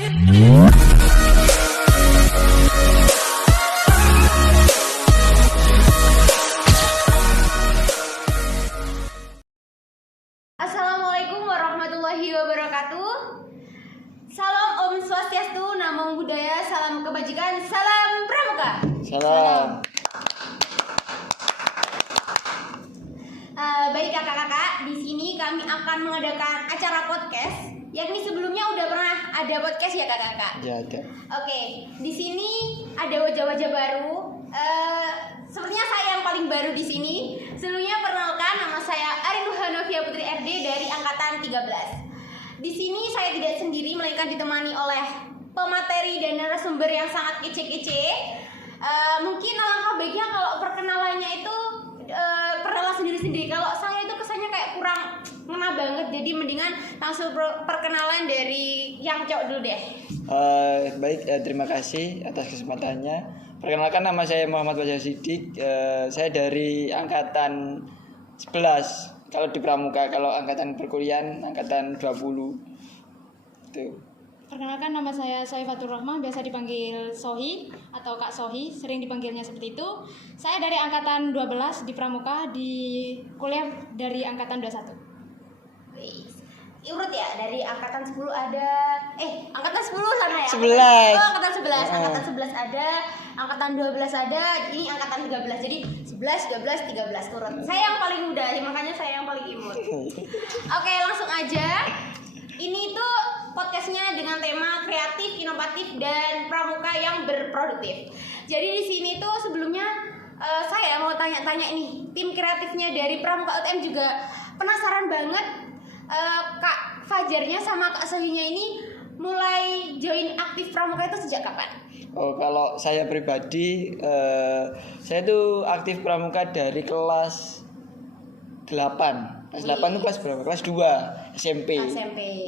Assalamualaikum warahmatullahi wabarakatuh. Salam Om Swastiastu, Namo Buddhaya, salam kebajikan, salam pramuka. Salam. Baik kakak-kakak, di sini kami akan mengadakan acara podcast. Yang ini sebelumnya udah pernah ada podcast ya kakak-kakak? Ya ada. Oke, di sini ada wajah-wajah baru. Sepertinya saya yang paling baru di sini. Sebelumnya perkenalkan, nama saya Arin Nuhanovia Putri RD dari angkatan 13. Di sini saya tidak sendiri, melainkan ditemani oleh pemateri dan narasumber yang sangat kece-kece. Mungkin alangkah baiknya kalau perkenalannya itu perkenalan sendiri-sendiri. Kalau saya itu kesannya kayak kurang ngena banget, jadi mendingan langsung perkenalan dari yang cowok dulu deh. Baik, terima kasih atas kesempatannya. Perkenalkan, nama saya Muhammad Wajah Sidik. Saya dari angkatan 11. Kalau di pramuka, kalau angkatan perkuliahan angkatan 20. Itu. Perkenalkan, nama saya Sohifatur Rahmah, biasa dipanggil Sohi atau Kak Sohi, sering dipanggilnya seperti itu. Saya dari angkatan 12 di pramuka, di kuliah dari angkatan 21. Urut ya, dari angkatan 10 ada angkatan 10 sana ya? 11. Angkatan 11. Angkatan 11 ada, angkatan 12 ada, ini angkatan 13. Jadi 11, 12, 13 urut. Saya yang paling muda, makanya saya yang paling imut. Oke, langsung aja. Ini tuh podcastnya dengan tema kreatif, inovatif, dan pramuka yang berproduktif. Jadi di sini tuh sebelumnya saya mau tanya-tanya nih, tim kreatifnya dari Pramuka UTM juga penasaran banget. Kak Fajarnya sama Kak Sohinya ini mulai join aktif pramuka itu sejak kapan? Kalau saya pribadi, saya tuh aktif pramuka dari kelas 8. Kelas 8 itu kelas berapa? Kelas 2 SMP.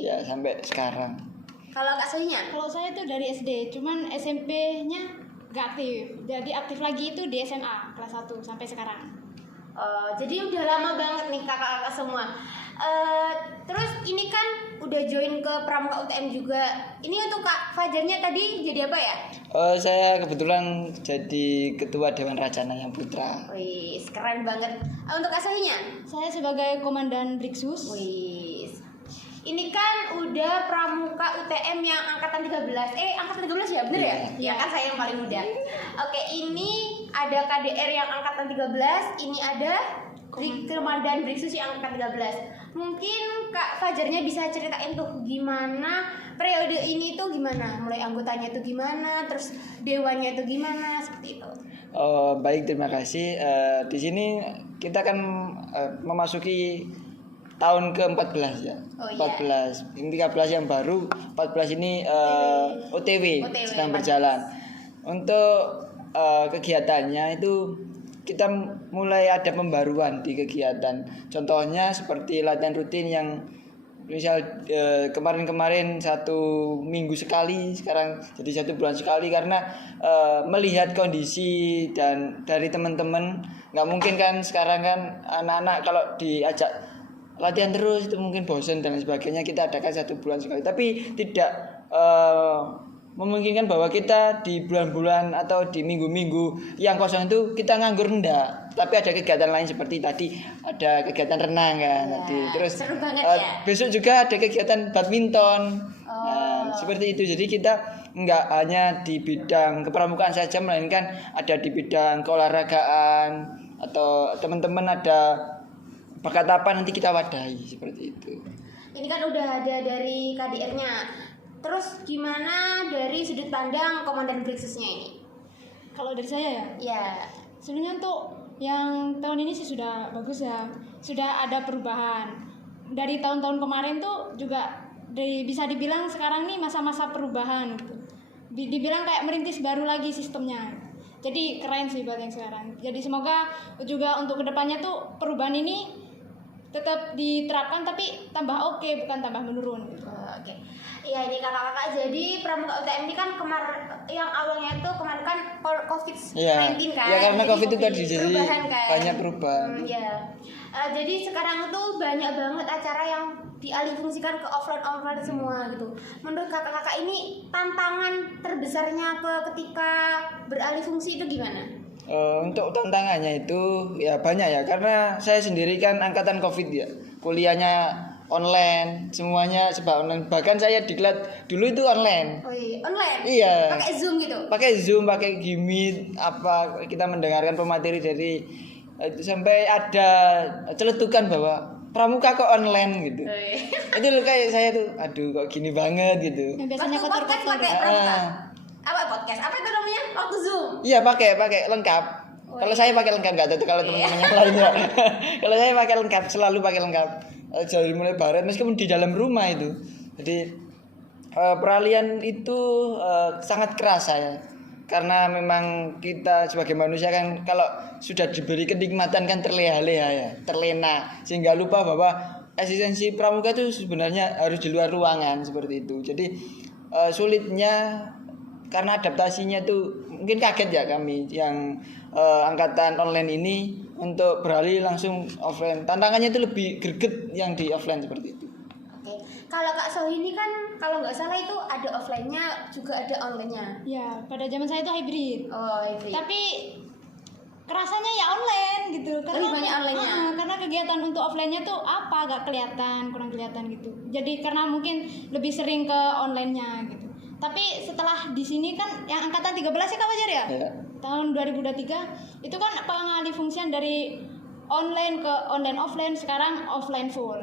Ya, sampai sekarang. Kalau Kak Sohinya? Kalau saya tuh dari SD, cuman SMP-nya gak aktif. Jadi aktif lagi itu di SMA kelas 1 sampai sekarang. Jadi udah lama banget nih kakak-kakak semua. Terus ini kan udah join ke Pramuka UTM juga. Ini untuk Kak Fajarnya tadi jadi apa ya? Saya kebetulan jadi ketua Dewan Rajana yang Putra. Wih, keren banget. Untuk Kak Sohinya? Saya sebagai komandan Briksus. Wih, ini kan udah Pramuka UTM yang angkatan 13. Angkatan 13 ya, bener ya? Ya kan saya yang paling muda. Oke, ini ada KDR yang angkatan 13, ini ada Komandan Briksus yang angkatan 13. Mungkin Kak Fajarnya bisa ceritain tuh gimana periode ini tuh gimana? Mulai anggotanya tuh gimana, terus dewannya tuh gimana, seperti itu. Baik, terima kasih. Di sini kita akan memasuki tahun ke-14 ya. 14. Ini 13 yang baru, 14 ini OTW sedang berjalan. Untuk kegiatannya itu kita mulai ada pembaruan di kegiatan. Contohnya seperti latihan rutin yang misal kemarin-kemarin 1 minggu sekali, sekarang jadi 1 bulan sekali, karena melihat kondisi dan dari teman-teman. Nggak mungkin kan sekarang kan anak-anak kalau diajak latihan terus itu mungkin bosan dan sebagainya. Kita adakan 1 bulan sekali, tapi tidak memungkinkan bahwa kita di bulan-bulan atau di minggu-minggu yang kosong itu kita nganggur, enggak. Tapi ada kegiatan lain seperti tadi ada kegiatan renang kan tadi. Terus besok juga ada kegiatan badminton. Seperti itu. Jadi kita enggak hanya di bidang kepramukaan saja, melainkan ada di bidang keolahragaan, atau teman-teman ada bakat apa nanti kita wadahi, seperti itu. Ini kan udah ada dari KDR-nya. Terus gimana dari sudut pandang Komandan Briksusnya ini? Kalau dari saya ya? Ya. Sebenarnya untuk yang tahun ini sih sudah bagus ya. Sudah ada perubahan. Dari tahun-tahun kemarin tuh juga bisa dibilang sekarang nih masa-masa perubahan gitu. Dibilang kayak merintis baru lagi sistemnya. Jadi keren sih buat yang sekarang. Jadi semoga juga untuk kedepannya tuh perubahan ini tetap diterapkan tapi tambah oke, bukan tambah menurun gitu. Oke. Iya ini kakak-kakak, jadi pramuka UTM ini kan yang awalnya itu kemarin kan COVID-19 Iya. kan. Ya karena Jadi COVID itu tadi jadi perubahan kan. banyak perubahan. Iya. Jadi sekarang tuh banyak banget acara yang dialihfungsikan ke offline semua gitu. Menurut kakak-kakak ini tantangan terbesarnya ketika beralih fungsi itu gimana? Untuk tantangannya itu ya banyak ya, karena saya sendiri kan angkatan COVID ya, kuliahnya online, semuanya serba online. Bahkan saya diklat dulu itu online. Oh iya, online? Iya. Pakai Zoom gitu? Pakai Zoom, pakai Gimit, apa kita mendengarkan pemateri dari sampai ada celetukan bahwa pramuka kok online gitu. Oh, iya. Itu loh kayak saya tuh, aduh kok gini banget gitu. Yang biasanya Waktu podcast kotor-kotor. pakai pramuka? Apa podcast? Apa itu namanya? Waktu Zoom? Iya pakai lengkap. Oh, Kalau iya. saya pakai lengkap, nggak tahu kalau teman-teman yang lainnya. Kalau saya pakai lengkap, selalu pakai lengkap. Dari mulai baret meskipun di dalam rumah itu. Jadi peralihan itu sangat kerasa ya. Karena memang kita sebagai manusia kan kalau sudah diberi kenikmatan kan terleha-leha ya, terlena, sehingga lupa bahwa eksistensi pramuka itu sebenarnya harus di luar ruangan seperti itu. Jadi sulitnya karena adaptasinya tuh mungkin kaget ya kami yang angkatan online ini untuk beralih langsung offline. Tantangannya itu lebih greget yang di offline seperti itu. Oke. Kalau Kak Sohi ini kan kalau nggak salah itu ada offline-nya juga ada online-nya. Ya, pada zaman saya itu hybrid. Oh itu. Tapi kerasanya ya online gitu. Lebih banyak online-nya. Karena kegiatan untuk offline-nya tuh apa gak kelihatan, kurang kelihatan gitu. Jadi karena mungkin lebih sering ke online-nya gitu. Tapi setelah di sini kan yang angkatan 13 ya Kak Fajar ya? Ya. Tahun 2023 itu kan pengalih fungsian dari online ke online offline, sekarang offline full.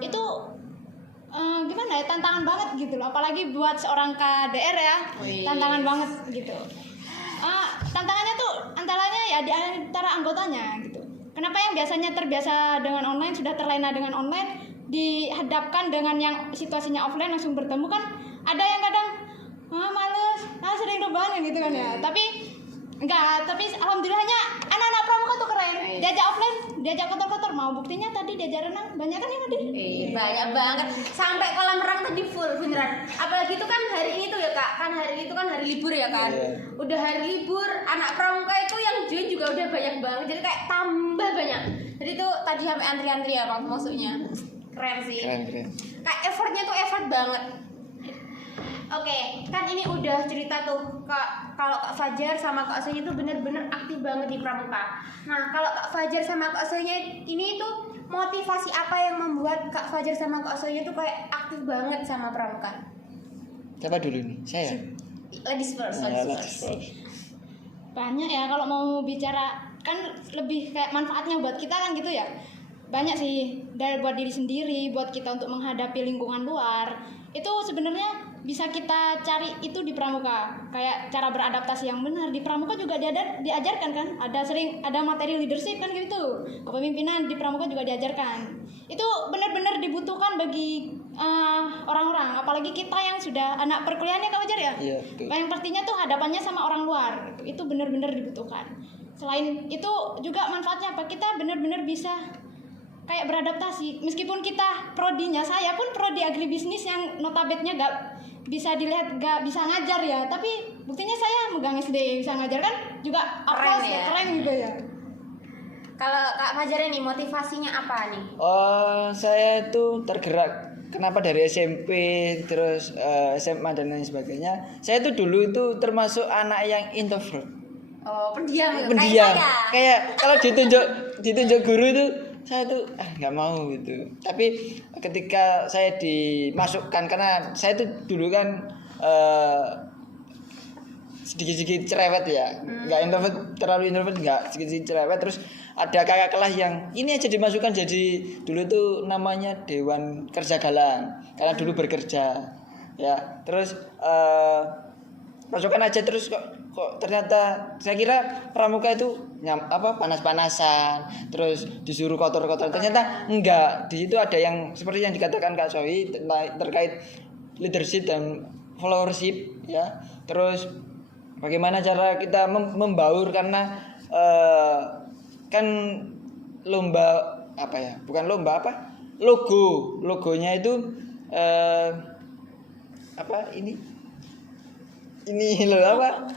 Itu gimana ya, tantangan banget gitu loh, apalagi buat seorang KDR ya. Wih. Tantangan banget gitu. Tantangannya tuh antaranya ya di antara anggotanya gitu. Kenapa yang biasanya terbiasa dengan online sudah terlena dengan online dihadapkan dengan yang situasinya offline langsung bertemu kan ada yang kadang males, sering rebahan gitu kan ya. Tapi alhamdulillahnya anak-anak pramuka tuh keren. Diajak offline, diajak kotor-kotor, mau buktinya tadi diajak renang banyak kan yang tadi. Banyak banget. Sampai kolam renang tadi full beneran. Apalagi itu kan hari ini tuh ya Kak. Kan hari ini tuh kan hari libur ya kan. Iya. Udah hari libur, anak pramuka itu yang join juga udah banyak banget. Jadi kayak tambah banyak. Jadi tuh tadi sampai antri-antri ya Bang maksudnya. Keren sih. Keren. Kayak effortnya tuh effort banget. Oke, kan ini udah cerita tuh kalau Kak Fajar sama Kak Sohnya tuh bener-bener aktif banget di pramuka. Nah, kalau Kak Fajar sama Kak Sohnya ini tuh motivasi apa yang membuat Kak Fajar sama Kak Sohnya tuh kayak aktif banget sama pramuka? Siapa dulu nih? Saya. Ladies first, ladies first. Banyak ya kalau mau bicara kan lebih kayak manfaatnya buat kita kan gitu ya. Banyak sih, dari buat diri sendiri, buat kita untuk menghadapi lingkungan luar. Itu sebenarnya bisa kita cari itu di pramuka. Kayak cara beradaptasi yang benar di pramuka juga diajarkan kan. Ada materi leadership kan gitu. Kepemimpinan di pramuka juga diajarkan. Itu benar-benar dibutuhkan bagi orang-orang, apalagi kita yang sudah anak perkuliahan ya Kak Fajar ya. Iya, betul. Yang pastinya tuh hadapannya sama orang luar. Itu benar-benar dibutuhkan. Selain itu juga manfaatnya apa? Kita benar-benar bisa kayak beradaptasi. Meskipun kita prodinya, saya pun prodi agribisnis yang notabene gak bisa dilihat gak bisa ngajar ya, tapi buktinya saya megang SD bisa ngajar kan juga Keren ya. keren gitu ya. Kalau Kak Fajar ini motivasinya apa nih? Saya itu tergerak. Kenapa dari SMP terus SMA dan lain sebagainya. Saya itu dulu itu termasuk anak yang introvert. Oh, pendiam gitu. Pendiam. Kayak saya. Kayak kalau ditunjuk guru itu saya tuh nggak mau gitu. Tapi ketika saya dimasukkan, karena saya tuh dulu kan sedikit-sedikit cerewet ya, nggak introvert, terlalu introvert nggak, sedikit-sedikit cerewet. Terus ada kakak kelas yang ini aja dimasukkan jadi dulu tuh namanya Dewan Kerja Galang karena dulu bekerja ya. Terus masukkan aja, terus kok ternyata saya kira pramuka itu panas-panasan, terus disuruh kotor-kotor, ternyata enggak. Di situ ada yang seperti yang dikatakan Kak Sohi terkait leadership dan followership ya. Terus bagaimana cara kita membaur, karena kan lomba apa ya? Bukan lomba apa? Logonya itu apa ini? Ini loh apa?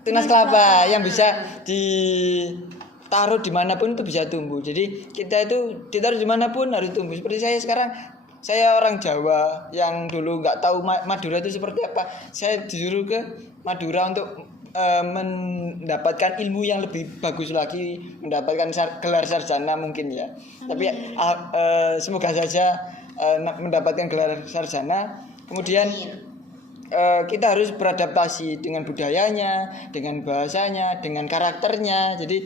Tunas kelapa yang bisa ditaruh dimanapun itu bisa tumbuh. Jadi kita itu ditaruh dimanapun harus tumbuh. Seperti saya sekarang, saya orang Jawa yang dulu nggak tahu Madura itu seperti apa. Saya disuruh ke Madura untuk mendapatkan ilmu yang lebih bagus lagi, mendapatkan gelar sarjana mungkin ya. Tapi semoga saja mendapatkan gelar sarjana. Kemudian kita harus beradaptasi dengan budayanya, dengan bahasanya, dengan karakternya. Jadi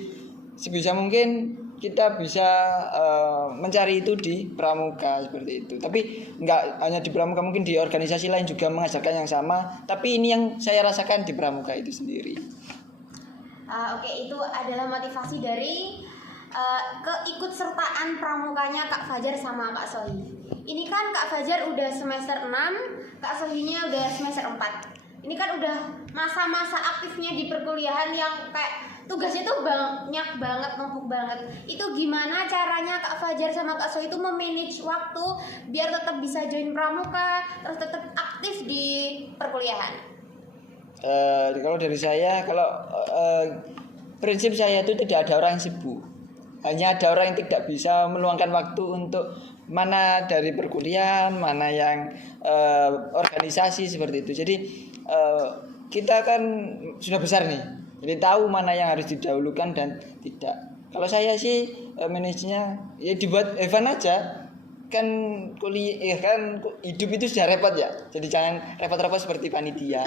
sebisa mungkin kita bisa mencari itu di pramuka seperti itu. Tapi nggak hanya di pramuka, mungkin di organisasi lain juga mengajarkan yang sama. Tapi ini yang saya rasakan di pramuka itu sendiri. Oke, itu adalah motivasi dari keikutsertaan pramukanya Kak Fajar sama Kak Sohi. Ini kan Kak Fajar udah semester 6, Kak Sohinya udah semester 4. Ini kan udah masa-masa aktifnya di perkuliahan yang kayak tugasnya tuh banyak banget, numpuk banget. Itu gimana caranya Kak Fajar sama Kak Sohi itu memanage waktu biar tetap bisa join pramuka, terus tetap aktif di perkuliahan? Kalau dari saya, prinsip saya itu tidak ada orang yang sibuk. Hanya ada orang yang tidak bisa meluangkan waktu untuk mana dari perkuliahan, mana yang organisasi seperti itu. Jadi kita kan sudah besar nih, jadi tahu mana yang harus didahulukan dan tidak. Kalau saya sih manajernya ya dibuat event aja. Kan kuliah kan hidup itu sudah repot ya. Jadi jangan repot-repot seperti panitia.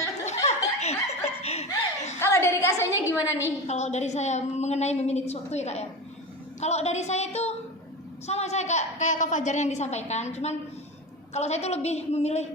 Kalau dari Kak Sohinya gimana nih? Kalau dari saya mengenai memanage waktu ya Kak ya. Kalau dari saya itu sama saya kayak Kak Fajar yang disampaikan, cuman kalau saya itu lebih memilih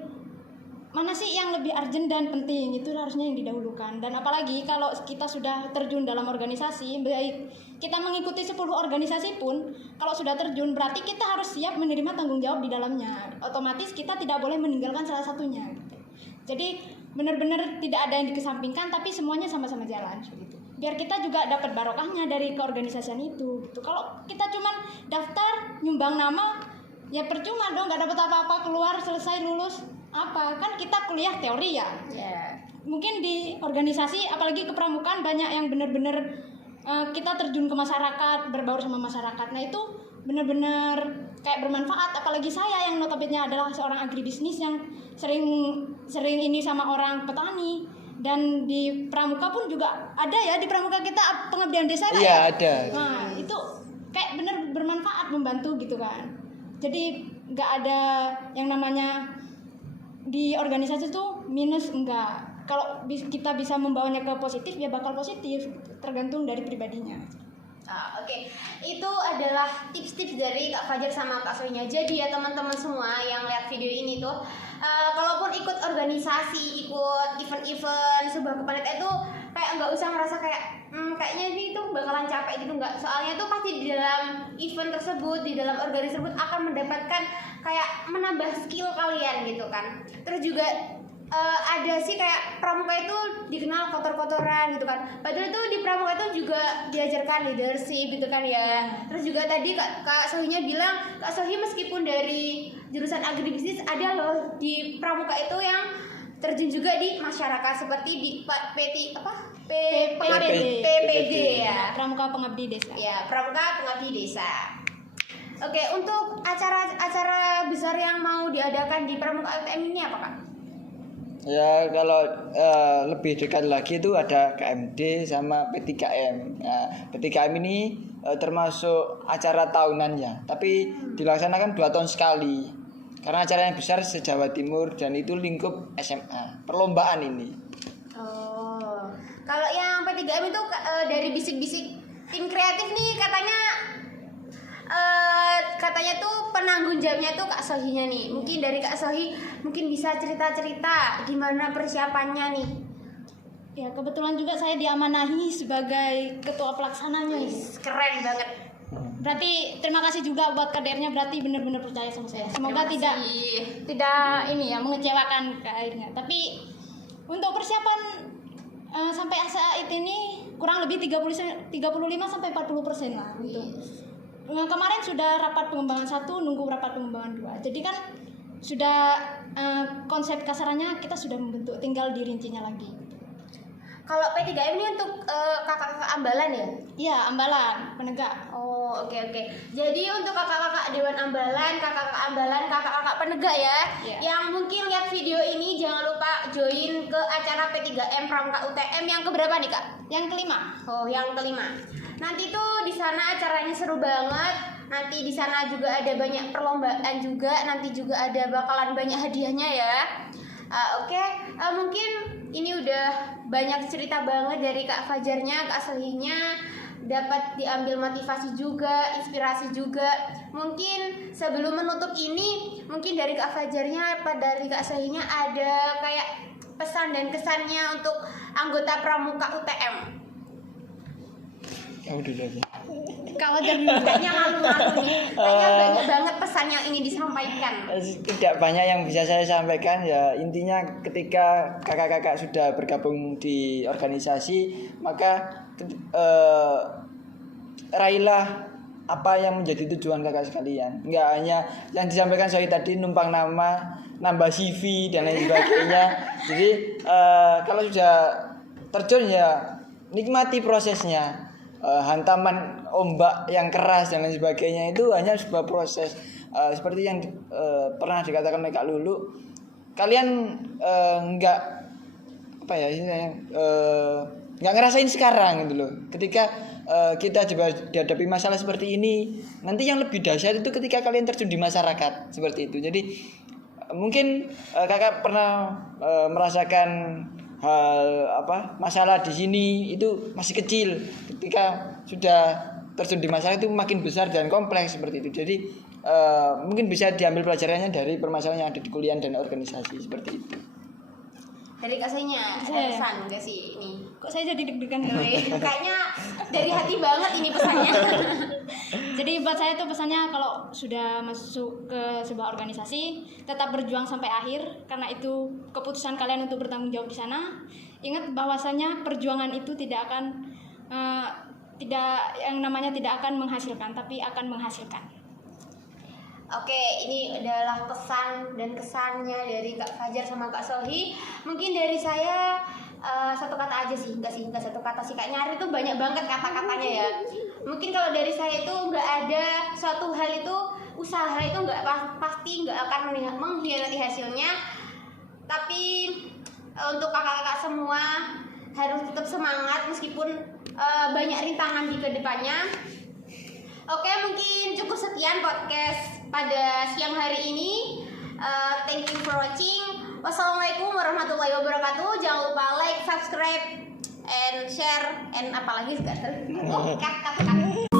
mana sih yang lebih urgent dan penting, itu harusnya yang didahulukan. Dan apalagi kalau kita sudah terjun dalam organisasi, baik kita mengikuti 10 organisasi pun, kalau sudah terjun berarti kita harus siap menerima tanggung jawab di dalamnya. Otomatis kita tidak boleh meninggalkan salah satunya gitu. Jadi benar-benar tidak ada yang dikesampingkan, tapi semuanya sama-sama jalan gitu. Biar kita juga dapat barokahnya dari keorganisasian itu gitu. Kalau kita cuman daftar nyumbang nama ya percuma dong, nggak dapat apa-apa, keluar selesai lulus apa, kan kita kuliah teori ya. Mungkin di organisasi apalagi kepramukaan banyak yang benar-benar kita terjun ke masyarakat, berbaur sama masyarakat. Nah itu benar-benar kayak bermanfaat. Apalagi saya yang notabene adalah seorang agribisnis yang sering ini sama orang petani. Dan di pramuka pun juga ada ya, di pramuka kita pengabdian desa kan? Iya, ada. Nah itu kayak bener bermanfaat, membantu gitu kan. Jadi nggak ada yang namanya di organisasi tuh minus, enggak. Kalau kita bisa membawanya ke positif ya bakal positif, tergantung dari pribadinya. Oke. Itu adalah tips-tips dari Kak Fajar sama Kak Sohinya. Jadi ya teman-teman semua yang lihat video ini tuh, kalaupun ikut organisasi, ikut event-event sebuah kepanitiaan itu kayak nggak usah ngerasa kayak kayaknya ini tuh bakalan capek gitu, nggak. Soalnya tuh pasti di dalam event tersebut, di dalam organisasi tersebut akan mendapatkan kayak menambah skill kalian gitu kan. Terus juga ada sih kayak pramuka itu dikenal kotor-kotoran gitu kan. Padahal itu di pramuka itu juga diajarkan leadership gitu kan ya. Terus juga tadi Kak Sohinya bilang, Kak Sohi meskipun dari jurusan agribisnis ada loh di pramuka itu yang terjun juga di masyarakat seperti di PPD ya. Pramuka Pengabdi Desa. Ya, Pramuka Pengabdi Desa. Oke, untuk acara-acara besar yang mau diadakan di Pramuka UTM ini apa Kak? Ya kalau lebih dekat lagi itu ada KMD sama P3M. Nah, P3M ini termasuk acara tahunannya, tapi dilaksanakan 2 tahun sekali. Karena acaranya besar se-Jawa Timur dan itu lingkup SMA. Perlombaan ini. Oh, kalau yang P3M itu dari bisik-bisik tim kreatif nih katanya tuh penanggung jawabnya tuh Kak Sohinya nih. Mungkin dari Kak Sohi mungkin bisa cerita-cerita gimana persiapannya nih. Ya kebetulan juga saya diamanahi sebagai ketua pelaksananya. Keren banget. Berarti terima kasih juga buat kadernya, berarti benar-benar percaya sama saya. Semoga tidak ini ya mengecewakan kadernya. Tapi untuk persiapan sampai saat ini kurang lebih 35 sampai 40% lah untuk kemarin sudah rapat pengembangan 1, nunggu rapat pengembangan 2. Jadi kan sudah konsep kasarannya kita sudah membentuk, tinggal dirincinya lagi. Kalau P3M ini untuk kakak-kakak ambalan ya? Iya, ambalan penegak. Oh, oke. Jadi untuk kakak-kakak Dewan Ambalan, kakak-kakak penegak ya, Iya. yang mungkin lihat video ini jangan lupa join ke acara P3M Pramuka UTM yang keberapa nih Kak? Yang kelima. Oh, yang kelima. Nanti tuh di sana acaranya seru banget. Nanti di sana juga ada banyak perlombaan juga. Nanti juga ada bakalan banyak hadiahnya ya. Oke. Mungkin ini udah banyak cerita banget dari Kak Fajarnya, Kak Selihnya. Dapat diambil motivasi juga, inspirasi juga. Mungkin sebelum menutup ini, mungkin dari Kak Fajarnya apa dari Kak Selihnya ada kayak pesan dan kesannya untuk anggota Pramuka UTM. Kamu dulu aja. Kalau jadi Kayaknya malu-malu nih. Kayaknya banyak banget pesan yang ingin disampaikan. Tidak banyak yang bisa saya sampaikan ya, intinya ketika kakak-kakak sudah bergabung di organisasi maka raihlah apa yang menjadi tujuan kakak sekalian. Enggak hanya yang disampaikan saya tadi numpang nama, nambah CV dan lain sebagainya. Jadi kalau sudah terjun ya nikmati prosesnya. Hantaman ombak yang keras dan lain sebagainya itu hanya sebuah proses. Seperti yang pernah dikatakan oleh Kak Lulu, kalian nggak apa ya nggak ngerasain sekarang gitu loh. Ketika kita dihadapi masalah seperti ini, nanti yang lebih dahsyat itu ketika kalian terjun di masyarakat seperti itu. Jadi mungkin kakak pernah merasakan hal masalah di sini itu masih kecil, ketika sudah terjun di masalah itu makin besar dan kompleks seperti itu. Jadi mungkin bisa diambil pelajarannya dari permasalahan yang ada di kuliah dan organisasi seperti itu. Dari Kak Selihnya ada pesan nggak sih ini? kok saya jadi deg-degan Kayaknya dari hati banget ini pesannya. Jadi buat saya tuh pesannya kalau sudah masuk ke sebuah organisasi tetap berjuang sampai akhir, karena itu keputusan kalian untuk bertanggung jawab di sana. Ingat bahwasanya perjuangan itu tidak akan tidak akan menghasilkan, tapi akan menghasilkan. Oke, ini adalah pesan dan kesannya dari Kak Fajar sama Kak Selih. Mungkin dari saya satu kata aja sih, enggak satu kata sih. Kak Nyari tuh banyak banget kata-katanya ya. Mungkin kalau dari saya itu nggak ada suatu hal itu, usaha itu nggak pasti nggak akan mengkhianati hasilnya. Tapi untuk kakak-kakak semua harus tetap semangat meskipun banyak rintangan di kedepannya. Oke, mungkin cukup sekian podcast pada siang hari ini. Thank you for watching. Wassalamualaikum warahmatullahi wabarakatuh. Jangan lupa like, subscribe, and share, and apalagi cut.